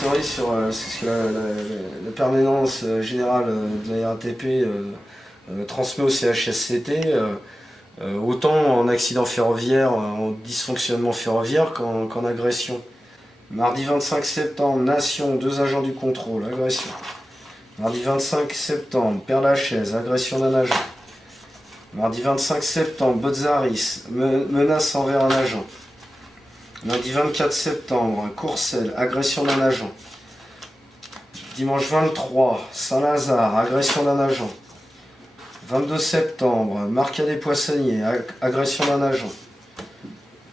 théorie sur ce que la permanence générale de la RATP transmet au CHSCT, autant en accident ferroviaire, en dysfonctionnement ferroviaire qu'en agression. Mardi 25 septembre, Nation, 2 agents du contrôle, agression. Mardi 25 septembre, Père-Lachaise, agression d'un agent. Mardi 25 septembre, Botzaris, menace envers un agent. Lundi 24 septembre, Courcelles, agression d'un agent. Dimanche 23, Saint-Lazare, agression d'un agent. 22 septembre, Marcadet-Poissonnier, agression d'un agent.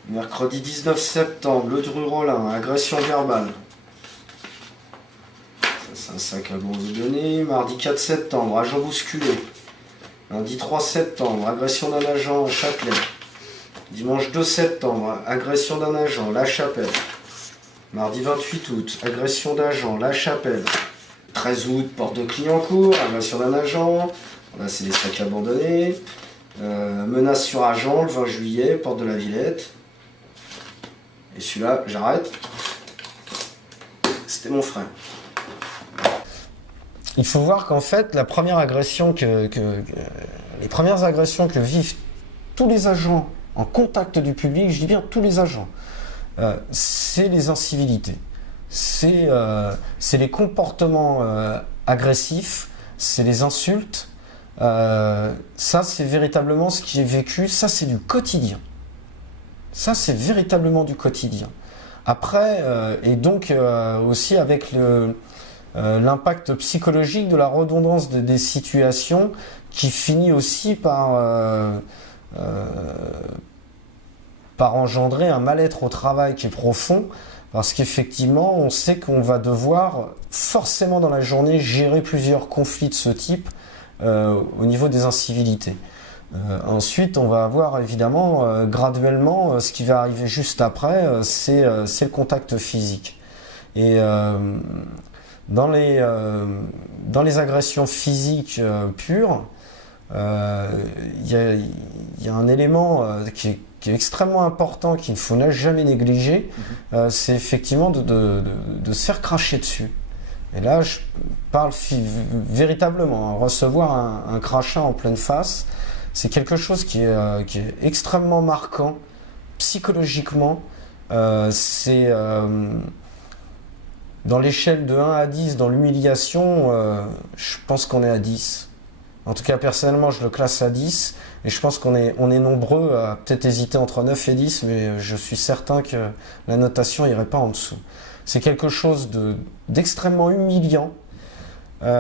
Mercredi 19 septembre, Le Dru-Rollin, agression verbale. Ça, c'est un sac à bons de données. Mardi 4 septembre, agent bousculé. Lundi 3 septembre, agression d'un agent à Châtelet. Dimanche 2 septembre, agression d'un agent, La Chapelle. Mardi 28 août, agression d'agent, La Chapelle. 13 août, porte de Clignancourt, agression d'un agent. Là, c'est les sacs abandonnés. Menace sur agent, le 20 juillet, porte de la Villette. Et celui-là, j'arrête. C'était mon frère. Il faut voir qu'en fait, les premières agressions que vivent tous les agents en contact du public, je dis bien tous les agents, c'est les incivilités, c'est les comportements agressifs, c'est les insultes. Ça, c'est véritablement ce qui est vécu, ça c'est du quotidien. Ça, c'est véritablement du quotidien. Après, et donc aussi avec l'impact psychologique de la redondance des situations qui finit aussi par engendrer un mal-être au travail qui est profond, parce qu'effectivement, on sait qu'on va devoir forcément dans la journée gérer plusieurs conflits de ce type au niveau des incivilités. Ensuite, on va avoir évidemment graduellement ce qui va arriver juste après, c'est le contact physique. Et dans les agressions physiques pures, il y a un élément qui est extrêmement important, qu'il ne faut jamais négliger, c'est effectivement de se faire cracher dessus. Et là, je parle véritablement, recevoir un crachat en pleine face, c'est quelque chose qui est extrêmement marquant, psychologiquement. C'est dans l'échelle de 1 à 10, dans l'humiliation, je pense qu'on est à 10. En tout cas, personnellement, je le classe à 10. Et je pense qu'on est nombreux à peut-être hésiter entre 9 et 10, mais je suis certain que la notation n'irait pas en dessous. C'est quelque chose d'extrêmement humiliant. Parce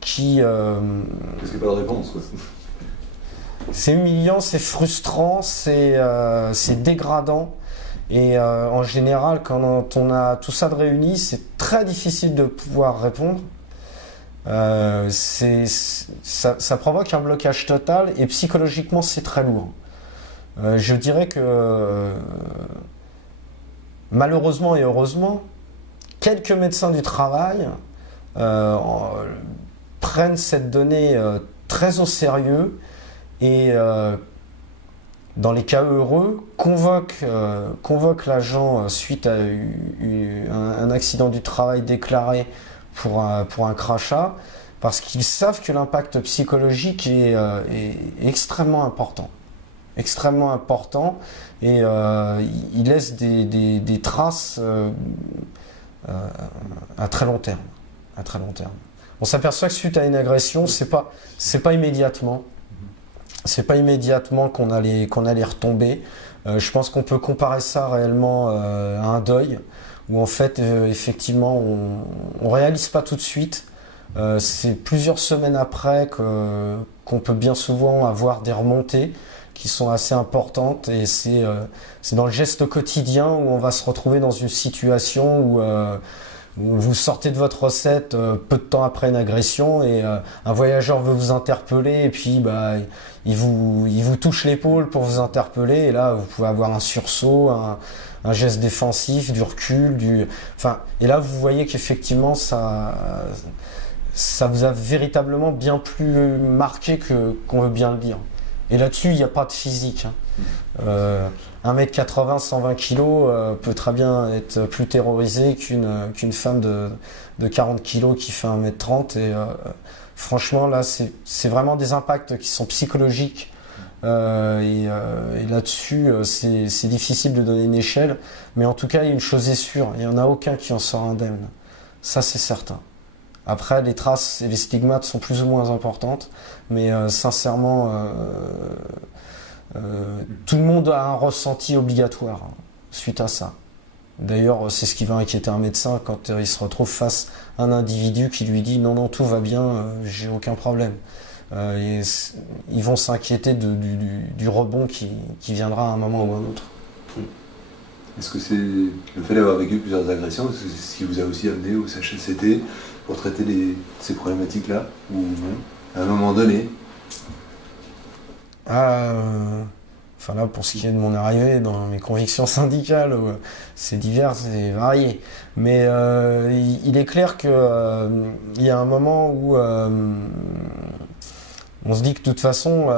qu'il n'y a pas de réponse, quoi. C'est humiliant, c'est frustrant, c'est dégradant. Et en général, quand on a tout ça de réuni, c'est très difficile de pouvoir répondre. Ça provoque un blocage total et psychologiquement, c'est très lourd. Je dirais que malheureusement et heureusement, quelques médecins du travail prennent cette donnée très au sérieux et dans les cas heureux, convoquent l'agent suite à un accident du travail déclaré pour un crachat, parce qu'ils savent que l'impact psychologique est extrêmement important. Extrêmement important, et il laisse des traces à très long terme. À très long terme. On s'aperçoit que suite à une agression, c'est pas immédiatement. C'est pas immédiatement qu'on a les retombées. Je pense qu'on peut comparer ça réellement à un deuil, où en fait, effectivement, on réalise pas tout de suite. C'est plusieurs semaines après qu'on peut bien souvent avoir des remontées qui sont assez importantes, et c'est dans le geste quotidien où on va se retrouver dans une situation où vous sortez de votre recette peu de temps après une agression, et un voyageur veut vous interpeller, et puis il vous touche l'épaule pour vous interpeller, et là vous pouvez avoir un sursaut, un geste défensif, du recul, et là vous voyez qu'effectivement ça vous a véritablement bien plus marqué qu'on veut bien le dire. Et là-dessus, il n'y a pas de physique. 1m80, 120 kg peut très bien être plus terrorisé qu'une femme de 40 kg qui fait 1m30. Et franchement, là, c'est vraiment des impacts qui sont psychologiques. Et là-dessus, c'est difficile de donner une échelle. Mais en tout cas, une chose est sûre, il n'y en a aucun qui en sort indemne. Ça, c'est certain. Après, les traces et les stigmates sont plus ou moins importantes. Mais sincèrement... tout le monde a un ressenti obligatoire suite à ça. D'ailleurs, c'est ce qui va inquiéter un médecin quand il se retrouve face à un individu qui lui dit non, tout va bien, j'ai aucun problème. Ils vont s'inquiéter du rebond qui viendra à un moment ou à un autre. Est-ce que c'est le fait d'avoir vécu plusieurs agressions, est-ce que c'est ce qui vous a aussi amené au CHSCT pour traiter ces problématiques-là, ou non, à un moment donné? Enfin là, pour ce qui est de mon arrivée dans mes convictions syndicales, c'est divers et varié. Mais il est clair qu'il y a un moment où on se dit que de toute façon,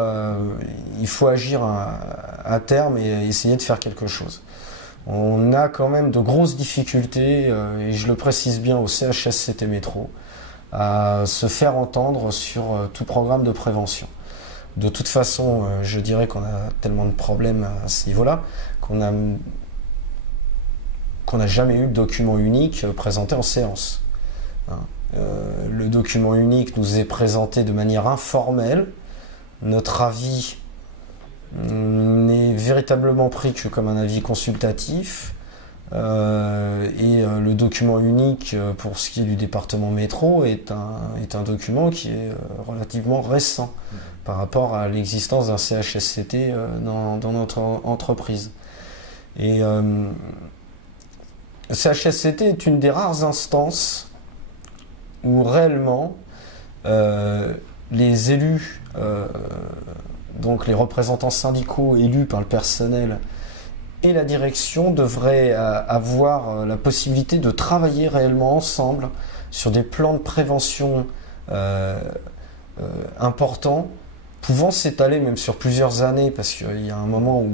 il faut agir à terme et essayer de faire quelque chose. On a quand même de grosses difficultés, et je le précise bien au CHSCT Métro, à se faire entendre sur tout programme de prévention. De toute façon, je dirais qu'on a tellement de problèmes à ce niveau-là qu'on n'a jamais eu de document unique présenté en séance. Le document unique nous est présenté de manière informelle. Notre avis n'est véritablement pris que comme un avis consultatif. Le document unique pour ce qui est du département métro est un document qui est relativement récent par rapport à l'existence d'un CHSCT dans notre entreprise. Et le CHSCT est une des rares instances où réellement les élus, donc les représentants syndicaux élus par le personnel et la direction devraient avoir la possibilité de travailler réellement ensemble sur des plans de prévention importants, pouvant s'étaler même sur plusieurs années, parce qu'il y a un moment où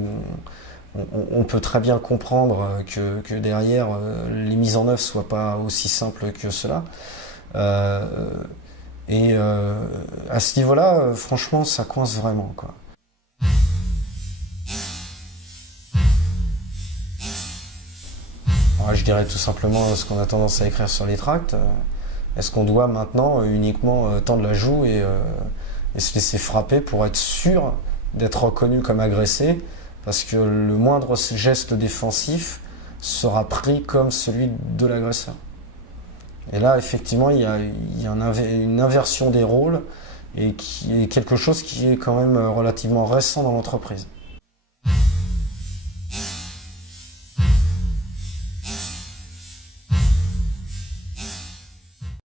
on peut très bien comprendre que derrière les mises en œuvre ne soient pas aussi simples que cela. À ce niveau-là, franchement, ça coince vraiment, quoi. Alors, je dirais tout simplement ce qu'on a tendance à écrire sur les tracts. Est-ce qu'on doit maintenant uniquement tendre la joue et se laisser frapper pour être sûr d'être reconnu comme agressé, parce que le moindre geste défensif sera pris comme celui de l'agresseur. Et là, effectivement, il y a une inversion des rôles et qui est quelque chose qui est quand même relativement récent dans l'entreprise.